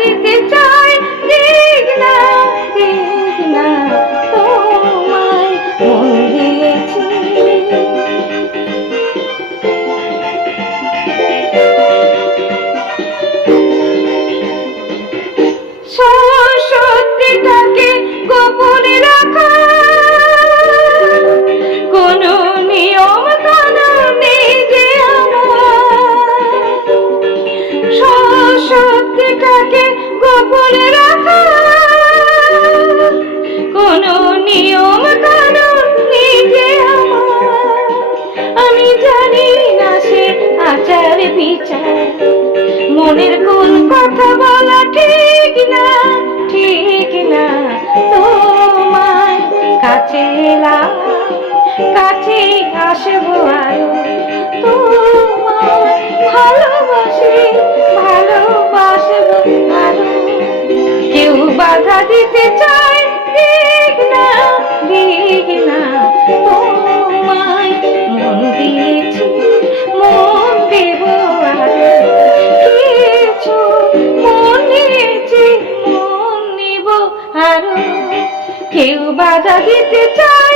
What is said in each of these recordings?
দিতে চাই বিচার মনের কোন কথা বলা ঠিক না ঠিক না। তোমায় কাছে এলাম, কাছে আসব আরও। তোমায় ভালোবাসি, ভালোবাসবো আরও। কেউ বাধা দিতে চায় কেউ বাধা দিতে চায়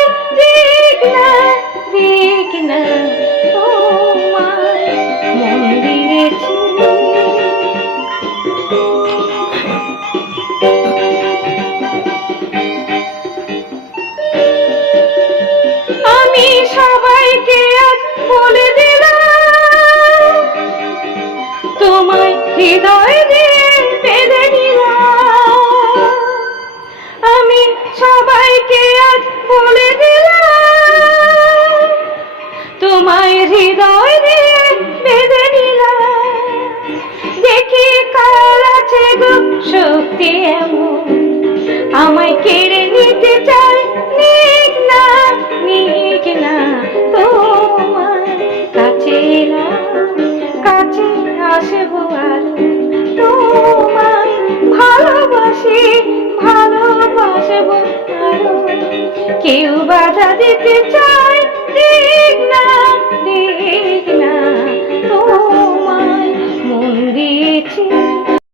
কেউ বাধা দিতে চায়